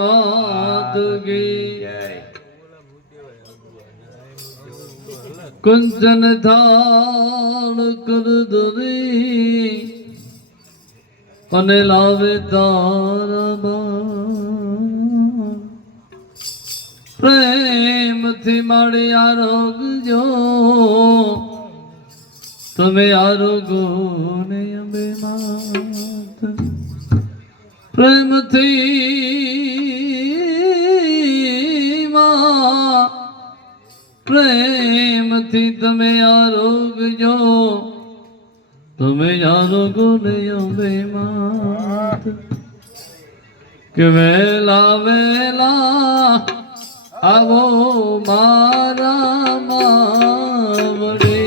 मात की कुंजन थाल कर दरी अने लावे तारा प्रेम थी माड़े आरोग्यो तुम्हें आरोग्यो ने अम्बे मात प्रेम थी मां प्रेम थी तुम्हें आरोग्यो तुम्हें आरोग्यो ने अम्बे मात के वेला वेला आवो मारा मावड़ी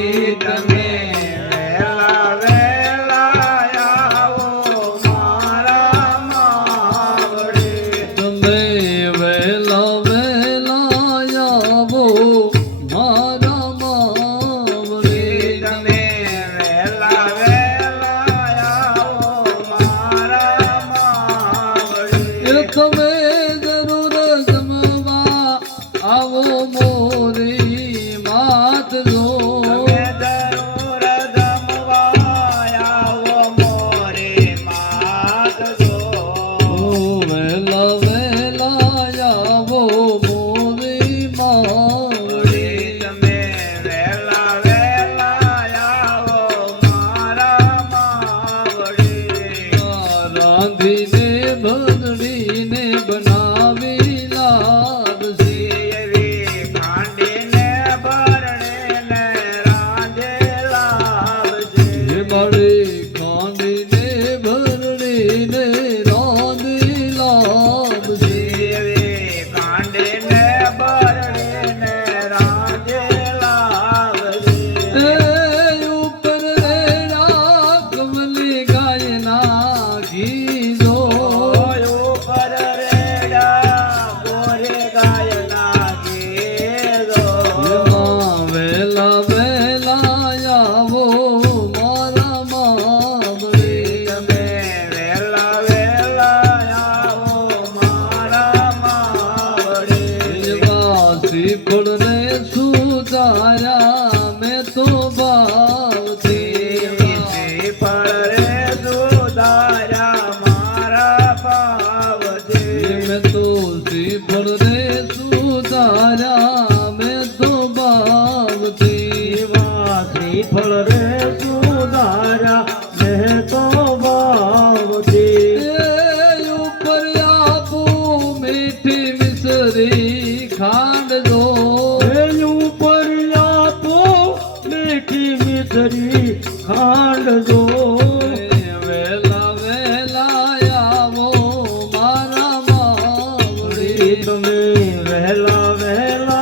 તમે વેલા વેલા આવો મારા માવડી તમે વેલા વેલા आवो मारा मावड़ी તમે વેલા વેલા આવો મારા માવડી એ તમે જરૂર જમવા आवो मोरी मात जो તમે જરૂર જમવા આવો મોરી માત જો वेला वेला आवो मोरी मावड़ी તમે વેલા વેલા આવો મારા માવડી रांधी ने भदड़ी ने बनावी लादसी એવી ખાંડીને ભરણીને રાંધે લાવજે ये बड़ी कांडी ने भरड़ी ने रांधी लादसी એવી ખાંડીને ભરણીને રાંધે લાવજે ए ऊपर रेड़ा कमली गाय नागी जो ઉપર રેડા ગોરે ગાય નાગી वेला वेला आवो मारा मावड़ी તમે વેલા વેલા આવો મારા માવડી वासी फुलने सुधारा मैं तो बावती ફળ રે સુધાર્યા મારા પાવજે मैं तो सी फुलने सुधारा मैं तो बावती શ્રીફળ રે સુધાર્યા મેં તો ભાવતી ऊपर आपो मीठी मिसरी खांड दो ઉપર આપો મીઠી મિસરી ખાંડ જો वेला वेला आवो मारा मावड़ी તમે વહેલા વહેલા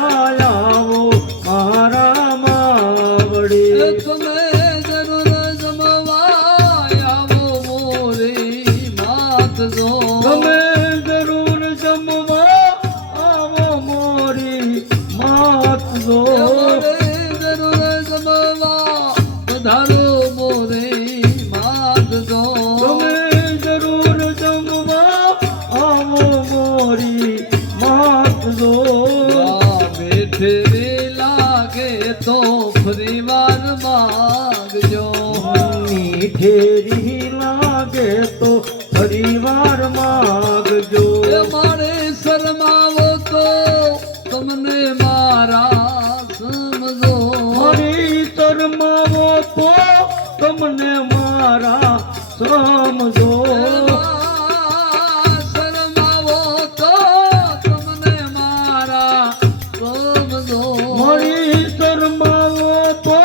આવો મારા માવડી तुम्हें जरूर जमवा आवो मोरी मात जो તમે જરૂર જમવા આવો મોરી માત જો जरूर जमवा पधारो मोरी मात जो તમે જરૂર જમવા આવો મોરી માત જો मीठे लागे तो परिवार मांग जो મીઠેરી લાગે તો પરિવાર માગજો मारे शर्मावो तो तुमने मारा समझो મારી શરમાવો તો તમને મારા સમજો शर्मावो तो तुमने मारा समझो મારી શરમાવો તો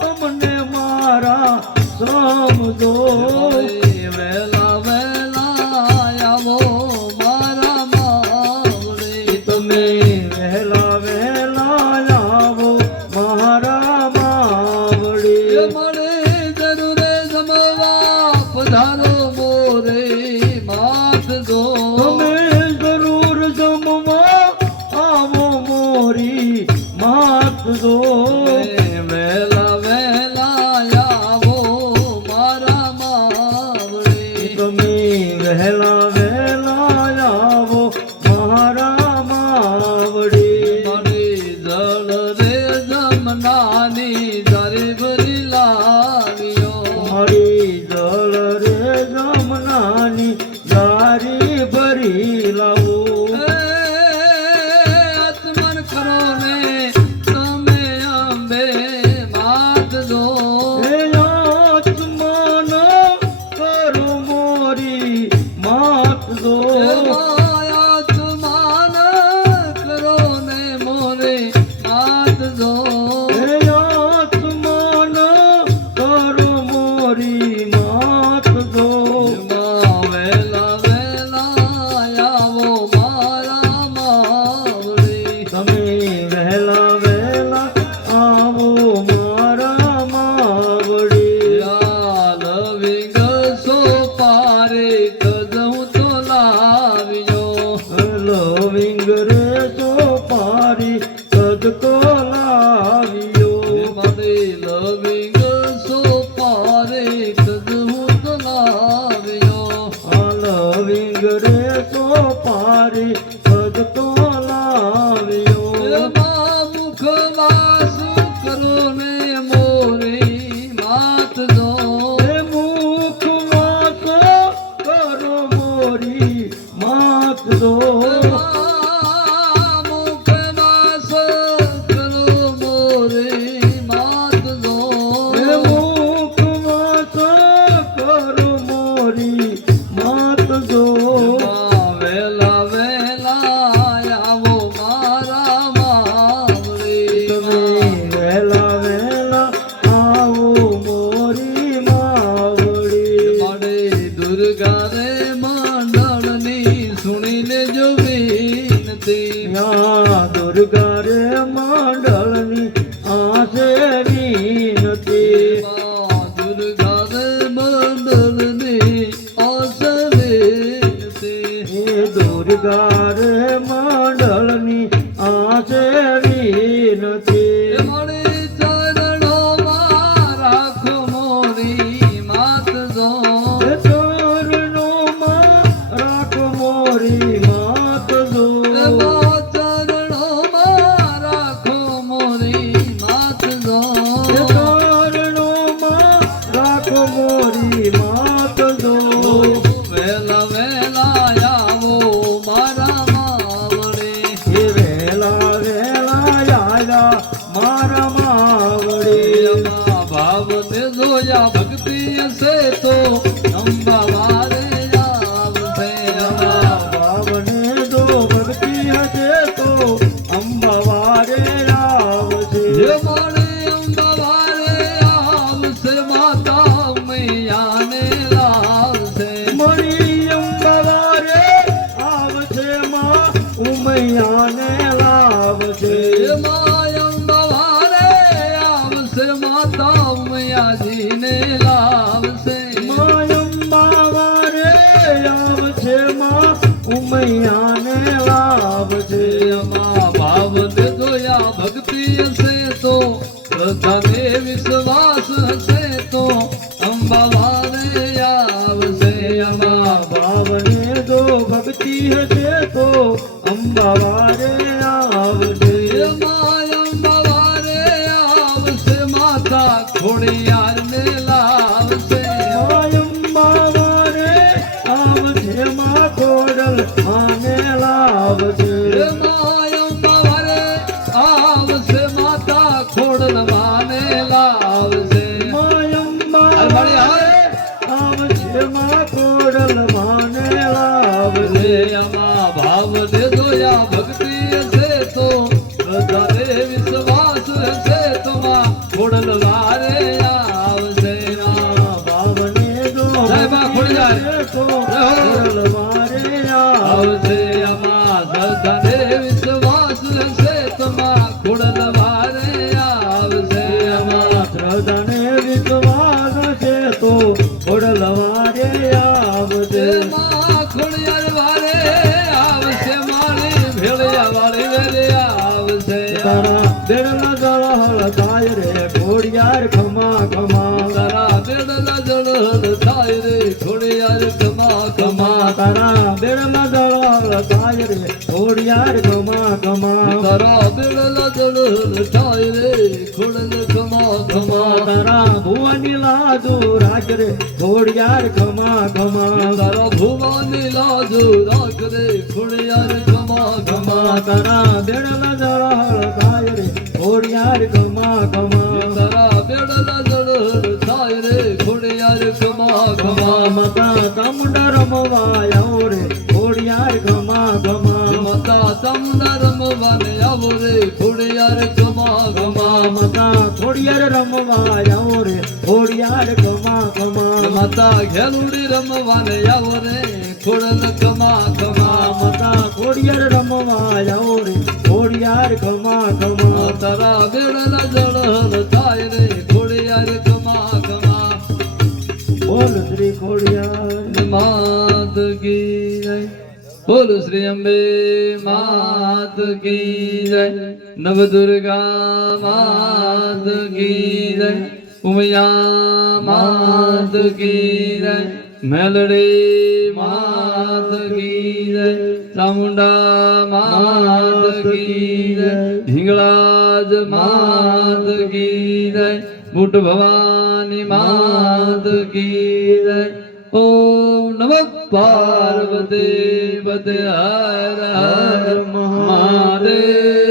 તમને મારા સમજો वेला वेला आवो પાણી ભરી લાવો આત્મન કરો ને તમે અંબે માત દો હે આત્મન કરો મોરી માત દો આત્માન કરો ને મોરે માત દો હે આત્મન કરો મોરી માત દો વેલા વેલા આવો મારા માવડી તમે વહેલા વહેલા આવો મારા માવડી લવિંગ સોપારે કદું તો લાવ્યો લવિંગ રે તો પારી કદકો લાવ્યો મને લવિંગ સોપારે કદું તો લાવ્યો આ લવિંગ રે તો પારી કદકો લાવ્યો મુખ વાસ કરો ને મોરી માત દો હે મુખ વાસ કરો મોરી માત દો મુખ વાસ કરો મોરી માત દો હે મુખ વાસ કરો મોરી માત દો વેલા વેલા આવો મારા માવડી તમે વહેલા વહેલા આવો મોરી માવડી માડે દુર્ગા રે મંડળની સુણી લેજો વિનતી યા દુર્ગા રે મંડળની આશે વિનતી દુર્ગા રે મંડળની આશે વિનતી હે દુર્ગા રે મંડળની આશે વિનતી માડે ચરણોમાં રાખો મોરી માત દો હે ચરણોમાં રાખો મોરી માત દો ચરણોમાં રાખો મોરી માત દો હે ચરણોમાં રાખો મોરી માત દો વેલા વેલા આવો મારા માવડે હે વહેલા વહેલા આવ્યા મારા માવડી ભાવ ને જોયા ભક્તિ હશે તો અંબા વારે આવશે ભાવને દો ભક્તિ હશે તો અંબાવારે આવશે જે મારે અંબા વારે આવશે માતા મૈયાને લાવશે મણી અંબાવારે આવશે માં ઉમૈયાને લાવશે જે માય અંબા વારે આવશે માતા મૈયાજીને લાવશે અંબાવારે આવશે માં ઉમૈયાને લાવશે ભાવ ને જોયા ભક્તિ હશે તો શ્રદ્ધાને વિશ્વાસ હશે તો અંબા વારે આવશે ભાવને દો ભક્તિ હશે તો અંબાવારે આવશે અંબા વારે આવશે માતા ખોડિયારને લાવશે અંબાવારે આવશે માં ખોડલ આને લાવશે અંબા વારે આવશે માતા ખોડલવાને લાવશે અંબાવારે આવશે માં ખોડલ માને લાવશે ભાવ ને જોયા ભક્તિ હશે તો શ્રદ્ધાને વિશ્વાસ હશે તો ખોડલ વારે આવશે ભાવને દો જય માં ખોડિયાર. તો ખોડલ મારે આવશે શ્રદ્ધાને વિશ્વાસ હશે તો ખોડલ વારે આવશે શ્રદ્ધાને વિશ્વાસ છે તો ખોડલ વારે આવશે ખોડિયાર વારે આવશે મારી ભેળિયા વાળી વેલે આવશે તારા બેડલા જળહળ થાય રે ખોડિયાર ખમા ખમા તારા બેડલા જળ થાય રે ખોડિયાર કમા કમા તારા બેડલા જળહળ થાય રે ખોડિયાર ખમા ખમા તારા બેડલા જળ થાય રે ખોડલ કમા ખમા તારા ભુવાની લાજુ રાખ રે ખોડિયાર ખમા ખમા તારા ભુવાની લાજુ રાખ રે ખોડિયાર ખમા ખમા તારા બેડલા જળહળ થાય રે ખોડિયાર ખમા ખમા તારા બેડલા જળ થાય રે ખોડિયાર ખમા ખમા માતા ચામુંડા રમવા આવો રે ખોડિયાર ખમા ખમા માતા ચામુંડા રમવાને આવો રે ખોડિયાર ખમા ખમા માતા ખોડિયાર રમવા આવો રે ખોડિયાર ખમા ખમા માતા ઘેલુડી રમવાને આવો રે ખોડલ ખમા ખમા માતા ખોડિયાર રમવા આવો રે ખોડિયાર ખમા ખમા તારા બેડલા જળ થાય રે ખોડિયાર ખમા ખમા બોલ શ્રી ખોડિયાર માત કી જય બોલ શ્રી અંબે માત કી જય નવ દુર્ગા માત કી જય ઉમયા માત કી જય મેલડી માત કી જય ચામુંડા માત કી જય હિંગળાજ માત કી જય બુટ ભવાની માત કી જય ઓમ નમઃ પાર્વતી પતે હર હર મહાદેવ